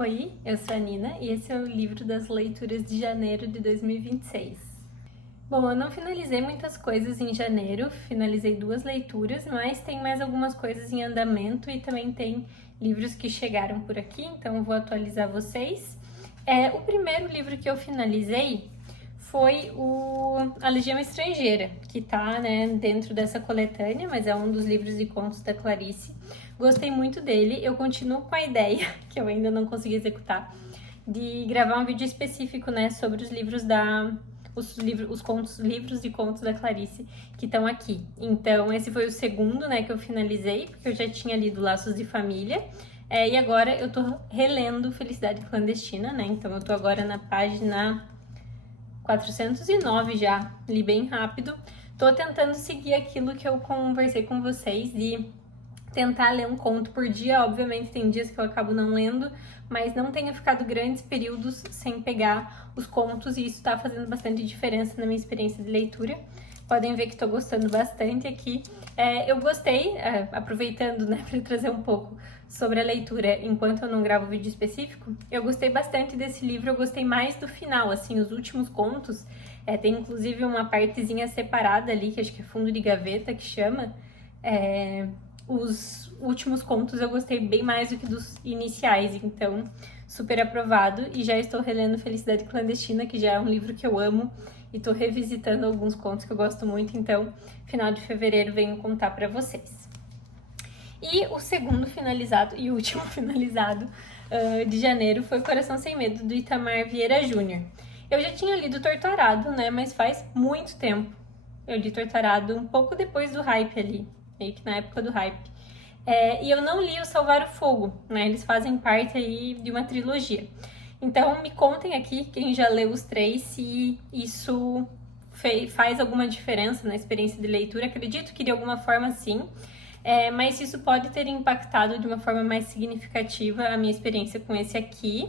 Oi, eu sou a Nina e esse é o livro das leituras de janeiro de 2026. Bom, eu não finalizei muitas coisas em janeiro, finalizei 2 leituras, mas tem mais algumas coisas em andamento e também tem livros que chegaram por aqui, então eu vou atualizar vocês. O primeiro livro que eu finalizei foi A Legião Estrangeira, que tá, dentro dessa coletânea, mas é um dos livros de contos da Clarice. Gostei muito dele, eu continuo com a ideia, que eu ainda não consegui executar, de gravar um vídeo específico, sobre os livros livros de contos da Clarice que estão aqui. Então, esse foi o segundo, que eu finalizei, porque eu já tinha lido Laços de Família, e agora eu tô relendo Felicidade Clandestina, então eu tô agora na página 409 já, li bem rápido. Tô tentando seguir aquilo que eu conversei com vocês de tentar ler um conto por dia. Obviamente tem dias que eu acabo não lendo, mas não tenho ficado grandes períodos sem pegar os contos e isso tá fazendo bastante diferença na minha experiência de leitura. Podem ver que tô gostando bastante aqui. Eu gostei, aproveitando, para trazer um pouco sobre a leitura enquanto eu não gravo vídeo específico, eu gostei bastante desse livro, eu gostei mais do final, assim, os últimos contos. Tem inclusive uma partezinha separada ali, que acho que é fundo de gaveta que chama. Os últimos contos eu gostei bem mais do que dos iniciais, então super aprovado. E já estou relendo Felicidade Clandestina, que já é um livro que eu amo, e tô revisitando alguns contos que eu gosto muito, então final de fevereiro venho contar pra vocês. E o segundo finalizado e último finalizado de janeiro foi Coração Sem Medo, do Itamar Vieira Júnior. Eu já tinha lido Torturado, mas faz muito tempo. Eu li Torturado um pouco depois do hype ali, meio que na época do hype. E eu não li o Salvar o Fogo, eles fazem parte aí de uma trilogia. Então me contem aqui, quem já leu os 3, se isso faz alguma diferença na experiência de leitura. Acredito que de alguma forma sim, mas isso pode ter impactado de uma forma mais significativa a minha experiência com esse aqui.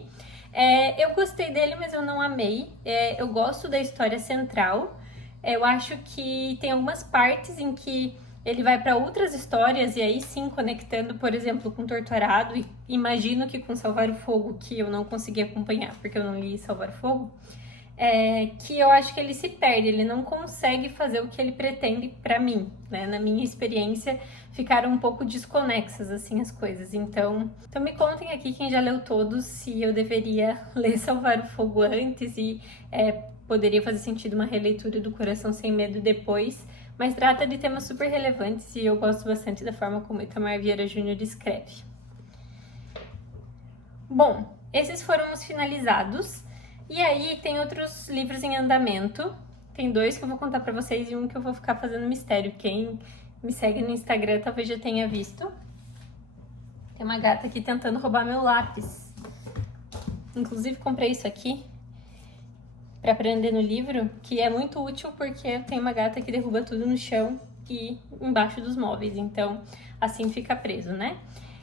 Eu gostei dele, mas eu não amei. Eu gosto da história central. Eu acho que tem algumas partes em que ele vai para outras histórias e aí sim conectando, por exemplo, com Torturado, e imagino que com Salvar o Fogo, que eu não consegui acompanhar porque eu não li Salvar o Fogo, que eu acho que ele se perde, ele não consegue fazer o que ele pretende pra mim, Na minha experiência, ficaram um pouco desconexas, assim, as coisas. Então me contem aqui, quem já leu todos, se eu deveria ler Salvar o Fogo antes e poderia fazer sentido uma releitura do Coração Sem Medo depois. Mas trata de temas super relevantes e eu gosto bastante da forma como Itamar Vieira Júnior escreve. Bom, esses foram os finalizados. E aí tem outros livros em andamento. Tem 2 que eu vou contar pra vocês e um que eu vou ficar fazendo mistério. Quem me segue no Instagram talvez já tenha visto. Tem uma gata aqui tentando roubar meu lápis. Inclusive comprei isso aqui pra prender no livro, que é muito útil porque tem uma gata que derruba tudo no chão e embaixo dos móveis. Então assim fica preso,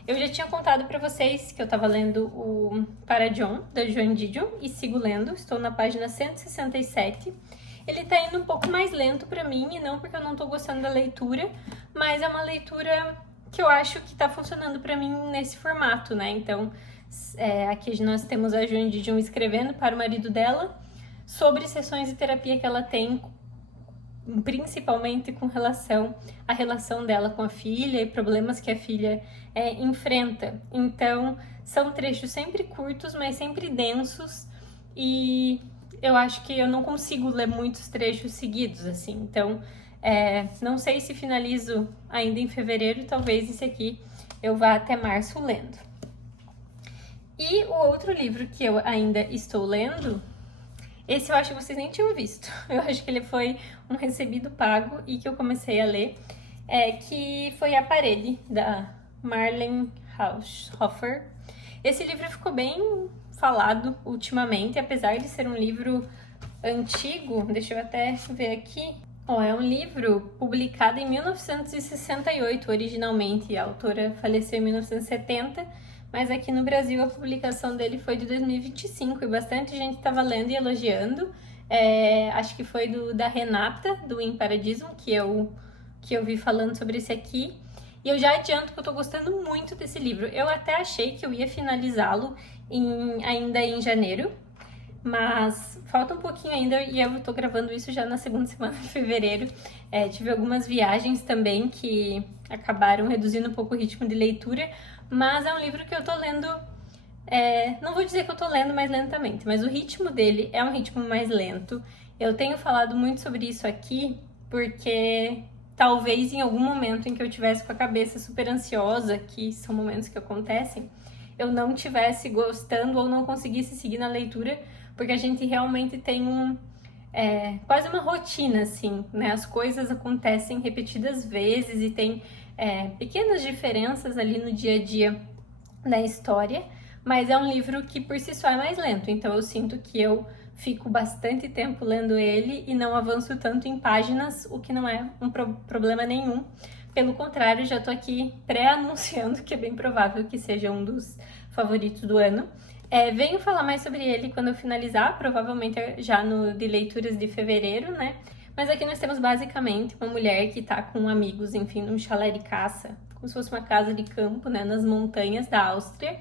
Eu já tinha contado pra vocês que eu tava lendo o Para John, da Joan Didion, e sigo lendo, estou na página 167. Ele tá indo um pouco mais lento pra mim, e não porque eu não tô gostando da leitura, mas é uma leitura que eu acho que tá funcionando pra mim nesse formato, Então, aqui nós temos a Joan Didion escrevendo para o marido dela sobre sessões de terapia que ela tem, principalmente com relação à relação dela com a filha e problemas que a filha enfrenta. Então, são trechos sempre curtos, mas sempre densos, e eu acho que eu não consigo ler muitos trechos seguidos, assim. Então, não sei se finalizo ainda em fevereiro, talvez esse aqui eu vá até março lendo. E o outro livro que eu ainda estou lendo, esse eu acho que vocês nem tinham visto. Eu acho que ele foi um recebido pago e que eu comecei a ler, que foi A Parede, da Marlene Haushofer. Esse livro ficou bem falado ultimamente, apesar de ser um livro antigo. Deixa eu até ver aqui. É um livro publicado em 1968 originalmente. A autora faleceu em 1970. Mas aqui no Brasil a publicação dele foi de 2025 e bastante gente estava lendo e elogiando. Acho que foi da Renata, do In Paradisum, que eu vi falando sobre esse aqui. E eu já adianto que eu tô gostando muito desse livro. Eu até achei que eu ia finalizá-lo ainda em janeiro, mas falta um pouquinho ainda e eu tô gravando isso já na segunda semana de fevereiro. Tive algumas viagens também que acabaram reduzindo um pouco o ritmo de leitura, mas é um livro que eu tô lendo, não vou dizer que eu tô lendo mais lentamente, mas o ritmo dele é um ritmo mais lento. Eu tenho falado muito sobre isso aqui porque talvez em algum momento em que eu tivesse com a cabeça super ansiosa, que são momentos que acontecem, eu não tivesse gostando ou não conseguisse seguir na leitura, porque a gente realmente tem quase uma rotina, assim, né? As coisas acontecem repetidas vezes e tem pequenas diferenças ali no dia a dia da história, mas é um livro que por si só é mais lento, então eu sinto que eu fico bastante tempo lendo ele e não avanço tanto em páginas, o que não é um problema nenhum. Pelo contrário, já tô aqui pré-anunciando que é bem provável que seja um dos favoritos do ano. Venho falar mais sobre ele quando eu finalizar, provavelmente já no de leituras de fevereiro, né? Mas aqui nós temos basicamente uma mulher que tá com amigos, enfim, num chalé de caça, como se fosse uma casa de campo, né, nas montanhas da Áustria.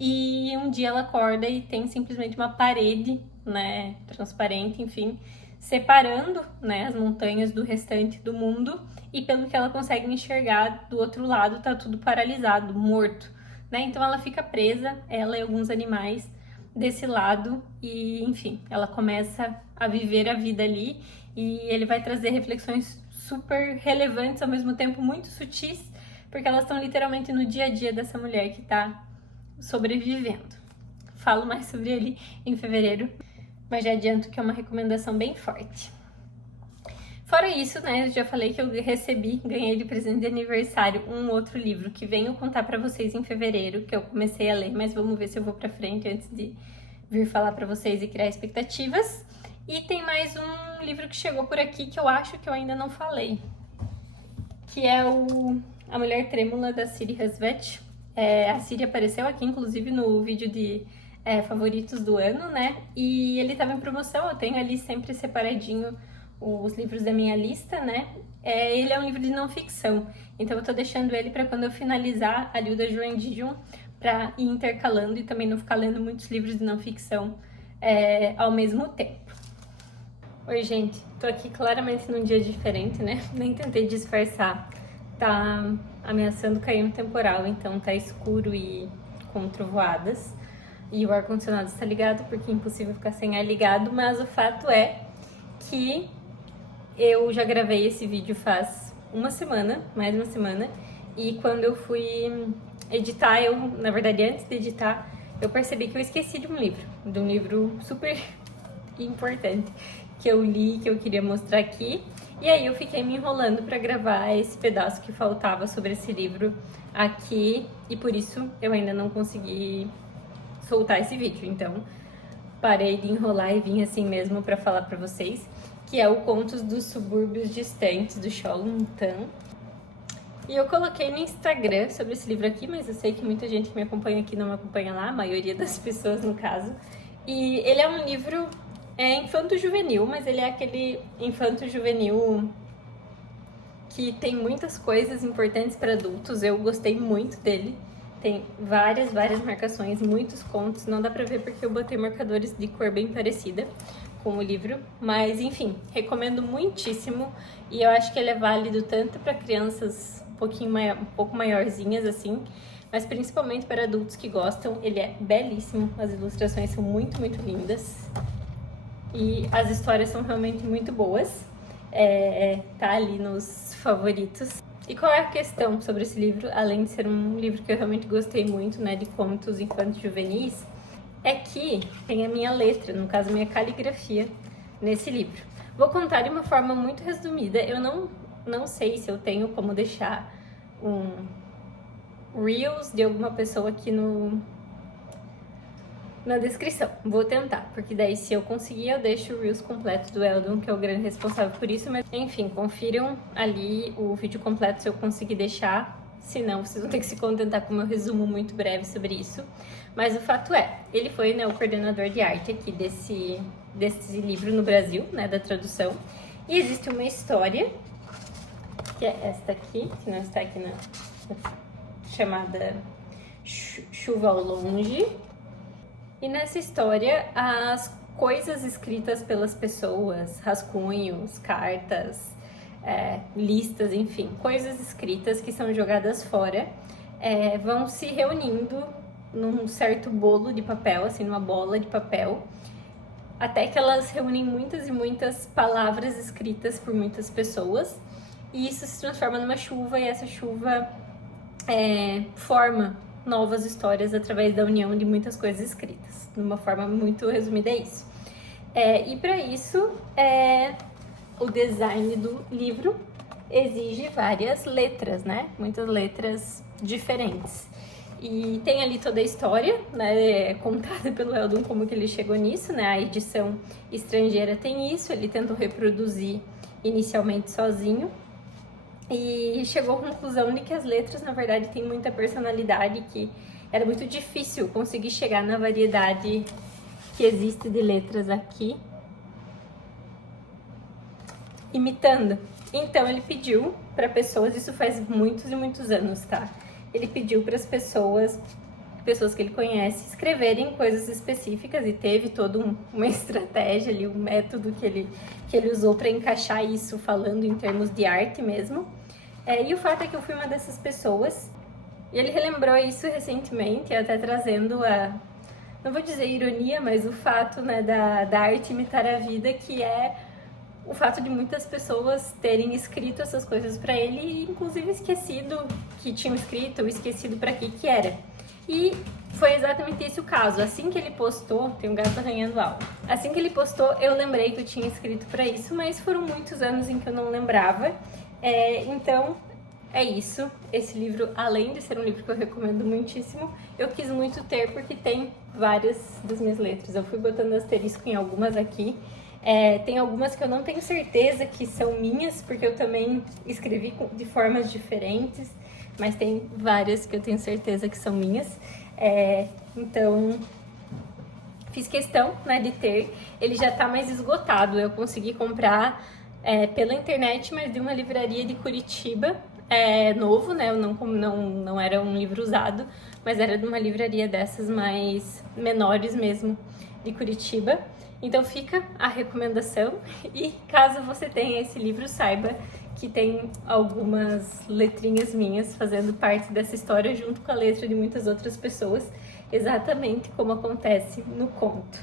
E um dia ela acorda e tem simplesmente uma parede, né, transparente, enfim, separando, né, as montanhas do restante do mundo. E pelo que ela consegue enxergar, do outro lado tá tudo paralisado, morto, né? Então ela fica presa, ela e alguns animais desse lado e, enfim, ela começa a viver a vida ali e ele vai trazer reflexões super relevantes, ao mesmo tempo muito sutis, porque elas estão literalmente no dia a dia dessa mulher que tá sobrevivendo. Falo mais sobre ele em fevereiro, mas já adianto que é uma recomendação bem forte. Fora isso, né, eu já falei que eu ganhei de presente de aniversário um outro livro que venho contar pra vocês em fevereiro, que eu comecei a ler, mas vamos ver se eu vou pra frente antes de vir falar pra vocês e criar expectativas. E tem mais um livro que chegou por aqui que eu acho que eu ainda não falei, que é A Mulher Trêmula, da Siri Husvet. A Siri apareceu aqui, inclusive, no vídeo de favoritos do ano, né? E ele tava em promoção, eu tenho ali sempre separadinho os livros da minha lista, né? Ele é um livro de não ficção, então eu tô deixando ele para quando eu finalizar ali o da Joan Didion, pra ir intercalando e também não ficar lendo muitos livros de não ficção ao mesmo tempo. Oi, gente, tô aqui claramente num dia diferente, né? Nem tentei disfarçar. Tá ameaçando cair um temporal, então tá escuro e com trovoadas. E o ar-condicionado está ligado, porque é impossível ficar sem ar ligado, mas o fato é que eu já gravei esse vídeo faz uma semana, mais uma semana, e quando eu fui editar, na verdade, antes de editar, eu percebi que eu esqueci de um livro super importante que eu li, que eu queria mostrar aqui, e aí eu fiquei me enrolando para gravar esse pedaço que faltava sobre esse livro aqui, e por isso eu ainda não consegui soltar esse vídeo, então parei de enrolar e vim assim mesmo para falar para vocês, que é o Contos dos Subúrbios Distantes, do Sholem Tan. E eu coloquei no Instagram sobre esse livro aqui, mas eu sei que muita gente que me acompanha aqui não me acompanha lá, a maioria das pessoas no caso. E ele é um livro infanto-juvenil, mas ele é aquele infanto-juvenil que tem muitas coisas importantes para adultos. Eu gostei muito dele. Tem várias marcações, muitos contos. Não dá pra ver porque eu botei marcadores de cor bem parecida com o livro, mas enfim, recomendo muitíssimo e eu acho que ele é válido tanto para crianças um pouco maiorzinhas assim, mas principalmente para adultos que gostam. Ele é belíssimo, as ilustrações são muito lindas e as histórias são realmente muito boas. Tá ali nos favoritos. E qual é a questão sobre esse livro, além de ser um livro que eu realmente gostei muito, né, de contos infantos juvenis, é que tem a minha letra, no caso a minha caligrafia, nesse livro. Vou contar de uma forma muito resumida, eu não sei se eu tenho como deixar um Reels de alguma pessoa aqui na descrição. Vou tentar, porque daí se eu conseguir eu deixo o Reels completo do Eldon, que é o grande responsável por isso, mas enfim, confiram ali o vídeo completo se eu conseguir deixar, senão vocês vão ter que se contentar com o meu resumo muito breve sobre isso. Mas o fato é, ele foi, né, o coordenador de arte aqui desse livro no Brasil, né, da tradução, e existe uma história, que é esta aqui, que não está aqui chamada Chuva ao Longe. E nessa história, as coisas escritas pelas pessoas, rascunhos, cartas, listas, enfim, coisas escritas que são jogadas fora, vão se reunindo num certo bolo de papel, assim, numa bola de papel, até que elas reúnem muitas e muitas palavras escritas por muitas pessoas, e isso se transforma numa chuva, e essa chuva forma novas histórias através da união de muitas coisas escritas. De uma forma muito resumida, é isso. E para isso, o design do livro exige várias letras, né? Muitas letras diferentes. E tem ali toda a história, né, contada pelo Eldon, como que ele chegou nisso, né? A edição estrangeira tem isso, ele tentou reproduzir inicialmente sozinho e chegou à conclusão de que as letras, na verdade, têm muita personalidade, que era muito difícil conseguir chegar na variedade que existe de letras aqui, imitando. Então ele pediu para pessoas, isso faz muitos e muitos anos, tá? Ele pediu para as pessoas que ele conhece, escreverem coisas específicas, e teve toda uma estratégia ali, um método que ele usou para encaixar isso, falando em termos de arte mesmo. E o fato é que eu fui uma dessas pessoas, e ele relembrou isso recentemente, até trazendo não vou dizer ironia, mas o fato, né, da arte imitar a vida, que é o fato de muitas pessoas terem escrito essas coisas para ele e inclusive esquecido que tinham escrito ou esquecido para que era. E foi exatamente esse o caso. Assim que ele postou, tem um gato arranhando algo. Assim que ele postou, eu lembrei que eu tinha escrito para isso, mas foram muitos anos em que eu não lembrava. Então, é isso. Esse livro, além de ser um livro que eu recomendo muitíssimo, eu quis muito ter porque tem várias das minhas letras. Eu fui botando asterisco em algumas aqui. Tem algumas que eu não tenho certeza que são minhas, porque eu também escrevi de formas diferentes, mas tem várias que eu tenho certeza que são minhas. Então, fiz questão, né, de ter. Ele já tá mais esgotado, eu consegui comprar pela internet, mas de uma livraria de Curitiba, novo, né, não era um livro usado, mas era de uma livraria dessas mais menores mesmo, de Curitiba. Então fica a recomendação, e caso você tenha esse livro, saiba que tem algumas letrinhas minhas fazendo parte dessa história, junto com a letra de muitas outras pessoas, exatamente como acontece no conto.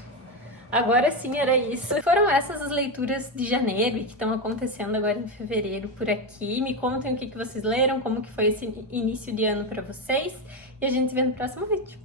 Agora sim, era isso. Foram essas as leituras de janeiro e que estão acontecendo agora em fevereiro por aqui. Me contem o que vocês leram, como que foi esse início de ano para vocês, e a gente se vê no próximo vídeo.